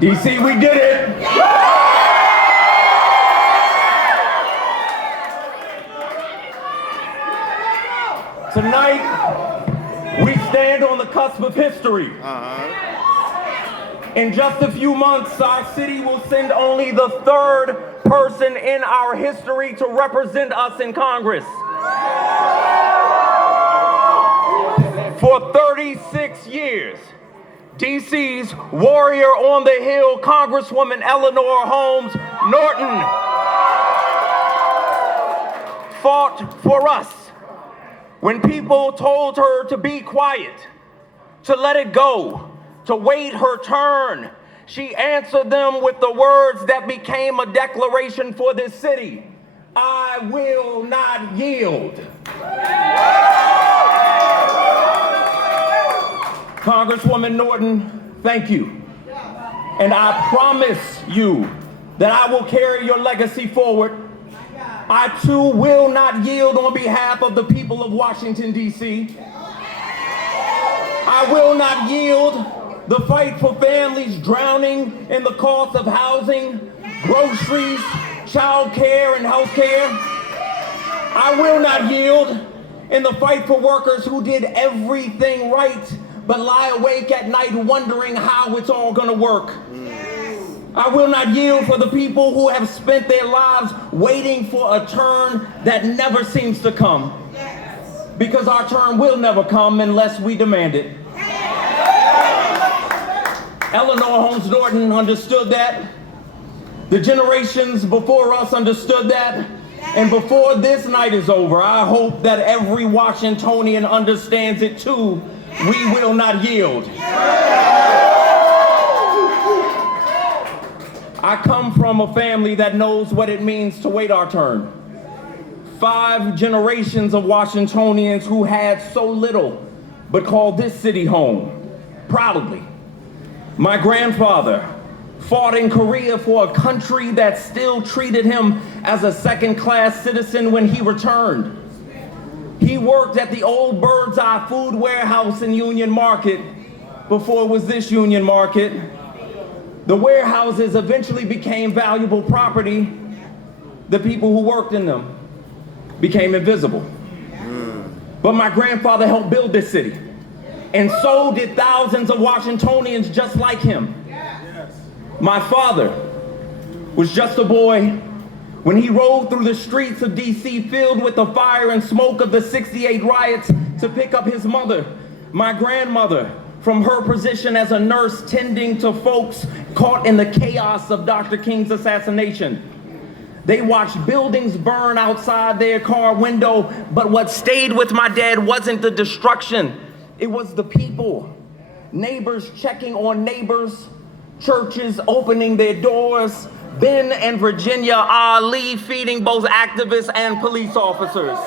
DC, we did it. Tonight, we stand on the cusp of history. In just a few months, our city will send only the third person in our history to represent us in Congress. For 36 years, DC's warrior on the Hill, Congresswoman Eleanor Holmes Norton, fought for us. When people told her to be quiet, to let it go, to wait her turn, she answered them with the words that became a declaration for this city: I will not yield. Congresswoman Norton, thank you. And I promise you that I will carry your legacy forward. I too will not yield on behalf of the people of Washington, D.C. I will not yield the fight for families drowning in the cost of housing, groceries, child care, and health care. I will not yield in the fight for workers who did everything right but lie awake at night wondering how it's all gonna work. I will not yield for the people who have spent their lives waiting for a turn that never seems to come. Because our turn will never come unless we demand it. Eleanor Holmes Norton understood that. The generations before us understood that. And before this night is over, I hope that every Washingtonian understands it too. We will not yield. I come from a family that knows what it means to wait our turn. 5 generations of Washingtonians who had so little but called this city home, proudly. My grandfather fought in Korea for a country that still treated him as a second-class citizen when he returned. He worked at the old Bird's Eye Food Warehouse in Union Market before it was this Union Market. The warehouses eventually became valuable property. The people who worked in them became invisible. But my grandfather helped build this city. And so did thousands of Washingtonians just like him. My father was just a boy when he rode through the streets of DC filled with the fire and smoke of the '68 riots to pick up his mother, my grandmother, from her position as a nurse tending to folks caught in the chaos of Dr. King's assassination. They watched buildings burn outside their car window, but what stayed with my dad wasn't the destruction, it was the people. Neighbors checking on neighbors, churches opening their doors, Ben and Virginia Ali feeding both activists and police officers.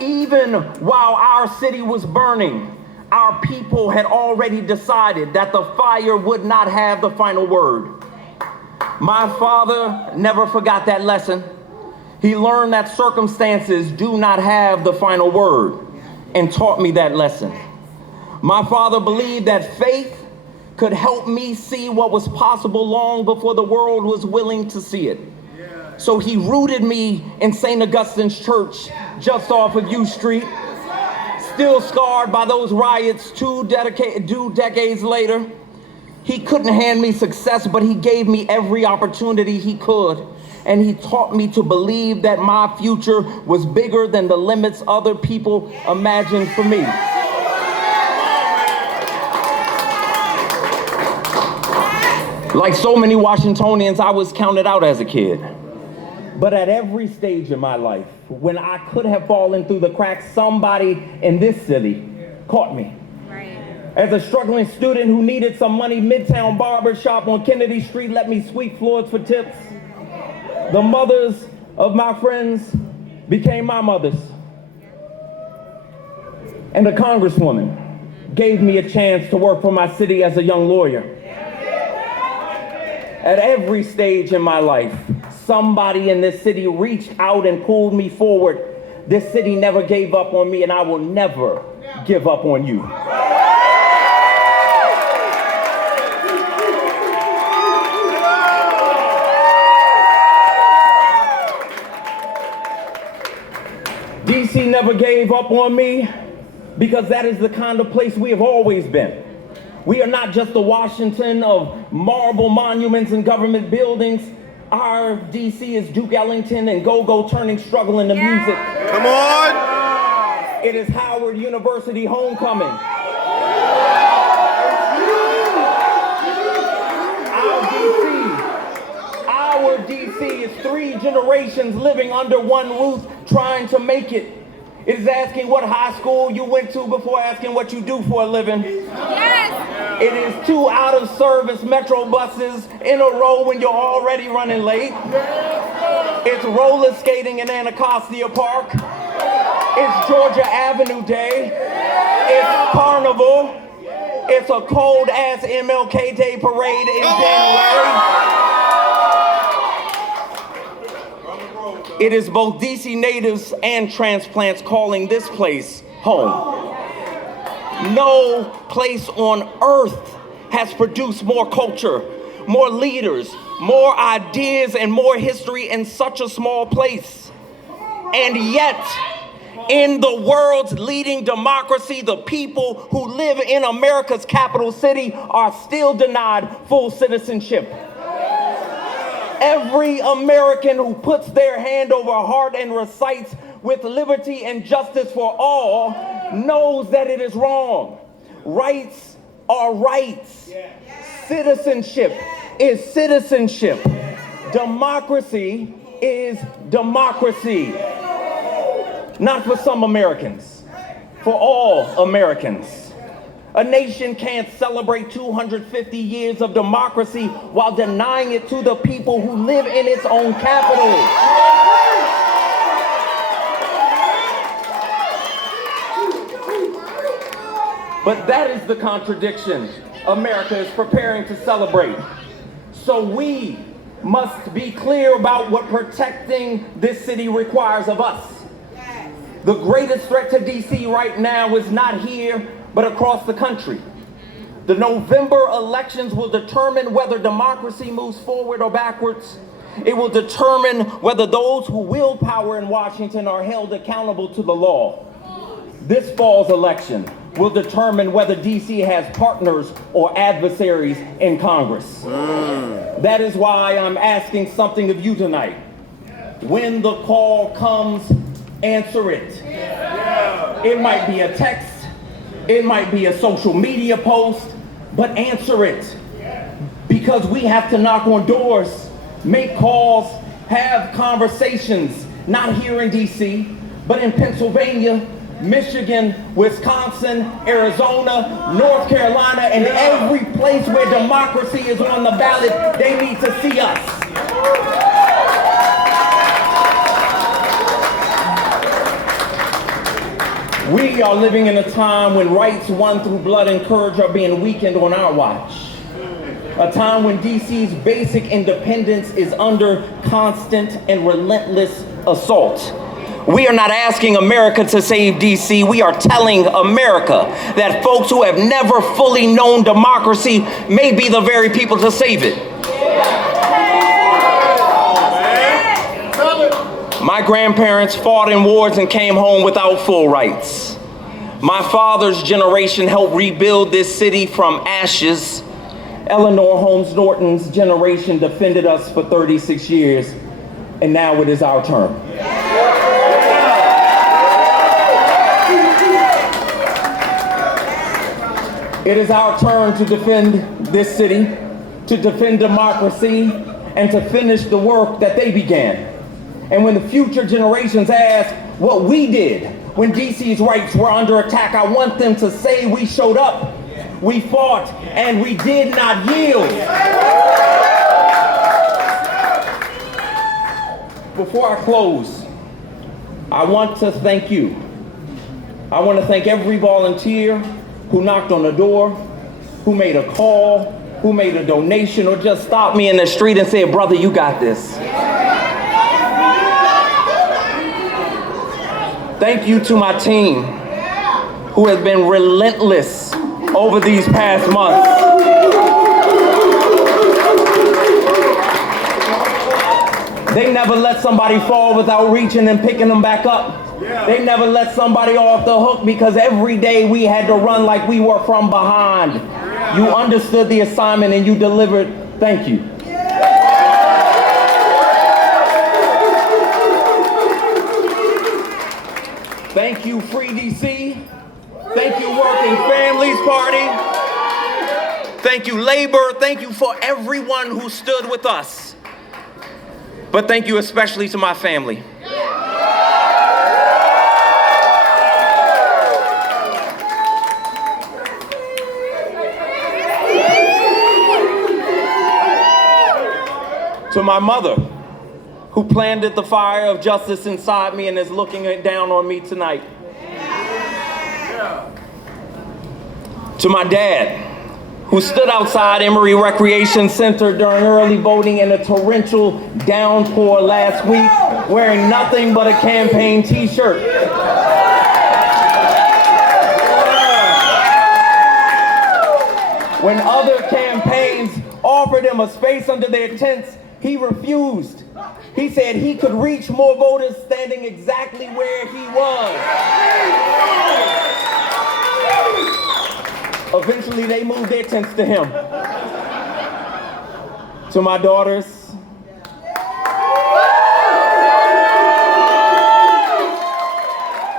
Even while our city was burning, our people had already decided that the fire would not have the final word. My father never forgot that lesson. He learned that circumstances do not have the final word and taught me that lesson. My father believed that faith could help me see what was possible long before the world was willing to see it. So he rooted me in St. Augustine's Church just off of U Street. Still scarred by those riots 2 decades later. He couldn't hand me success, but he gave me every opportunity he could. And he taught me to believe that my future was bigger than the limits other people imagined for me. Like so many Washingtonians, I was counted out as a kid. But at every stage in my life, when I could have fallen through the cracks, somebody in this city caught me. Right. As a struggling student who needed some money, Midtown Barber Shop on Kennedy Street let me sweep floors for tips. The mothers of my friends became my mothers. And a congresswoman gave me a chance to work for my city as a young lawyer. At every stage in my life, somebody in this city reached out and pulled me forward. This city never gave up on me, and I will never give up on you. never gave up on me because that is the kind of place we have always been. We are not just the Washington of marble monuments and government buildings. Our DC is Duke Ellington and go-go turning struggle into music. Come on! It is Howard University homecoming. Our DC is 3 generations living under one roof trying to make it. It is asking what high school you went to before asking what you do for a living. Yes. It is 2 out-of-service Metro buses in a row when you're already running late. It's roller skating in Anacostia Park. It's Georgia Avenue Day. It's Carnival. It's a cold-ass MLK Day parade in January. It is both DC natives and transplants calling this place home. No place on earth has produced more culture, more leaders, more ideas, and more history in such a small place. And yet, in the world's leading democracy, the people who live in America's capital city are still denied full citizenship. Every American who puts their hand over heart and recites with liberty and justice for all knows that it is wrong. Rights are rights. Citizenship is citizenship. Democracy is democracy. Not for some Americans, for all Americans. A nation can't celebrate 250 years of democracy while denying it to the people who live in its own capital. But that is the contradiction America is preparing to celebrate. So we must be clear about what protecting this city requires of us. The greatest threat to DC right now is not here, but across the country. The November elections will determine whether democracy moves forward or backwards. It will determine whether those who wield power in Washington are held accountable to the law. This fall's election will determine whether DC has partners or adversaries in Congress. That is why I'm asking something of you tonight. When the call comes, answer it. It might be a text, it might be a social media post, but answer it. Because we have to knock on doors, make calls, have conversations, not here in DC, but in Pennsylvania, Michigan, Wisconsin, Arizona, North Carolina, and every place where democracy is on the ballot, they need to see us. We are living in a time when rights won through blood and courage are being weakened on our watch. A time when DC's basic independence is under constant and relentless assault. We are not asking America to save DC. We are telling America that folks who have never fully known democracy may be the very people to save it. My grandparents fought in wars and came home without full rights. My father's generation helped rebuild this city from ashes. Eleanor Holmes Norton's generation defended us for 36 years, and now it is our turn. It is our turn to defend this city, to defend democracy, and to finish the work that they began. And when the future generations ask what we did when DC's rights were under attack, I want them to say we showed up, we fought, and we did not yield. Before I close, I want to thank you. I want to thank every volunteer who knocked on the door, who made a call, who made a donation, or just stopped me in the street and said, "Brother, you got this." Thank you to my team, who has been relentless over these past months. They never let somebody fall without reaching and picking them back up. They never let somebody off the hook because every day we had to run like we were from behind. You understood the assignment and you delivered. Thank you. Thank you, Free DC. Thank you, Working Families Party. Thank you, Labor. Thank you for everyone who stood with us. But thank you especially to my family. To my mother, who planted the fire of justice inside me and is looking down on me tonight. To my dad, who stood outside Emory Recreation Center during early voting in a torrential downpour last week, wearing nothing but a campaign t-shirt. When other campaigns offered him a space under their tents, he refused. He said he could reach more voters standing exactly where he was. Eventually, they moved their tents to him. To my daughters,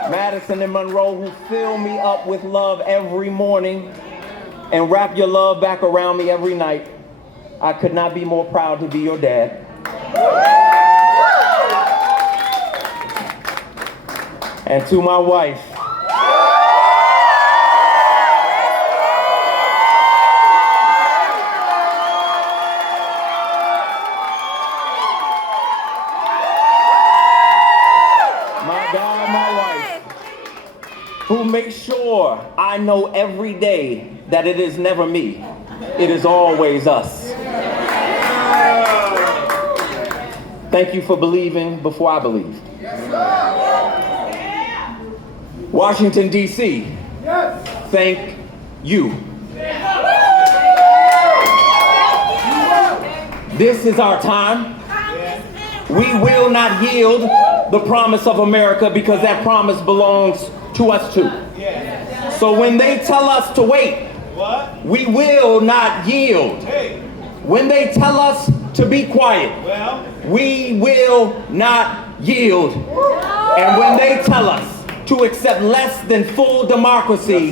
Madison and Monroe, who fill me up with love every morning and wrap your love back around me every night. I could not be more proud to be your dad. And to my wife, who makes sure I know every day that it is never me, it is always us. Thank you for believing before I believed. Washington, D.C., thank you. This is our time. We will not yield the promise of America because that promise belongs to us too. So when they tell us to wait, we will not yield. When they tell us to be quiet, we will not yield. And when they tell us to accept less than full democracy, we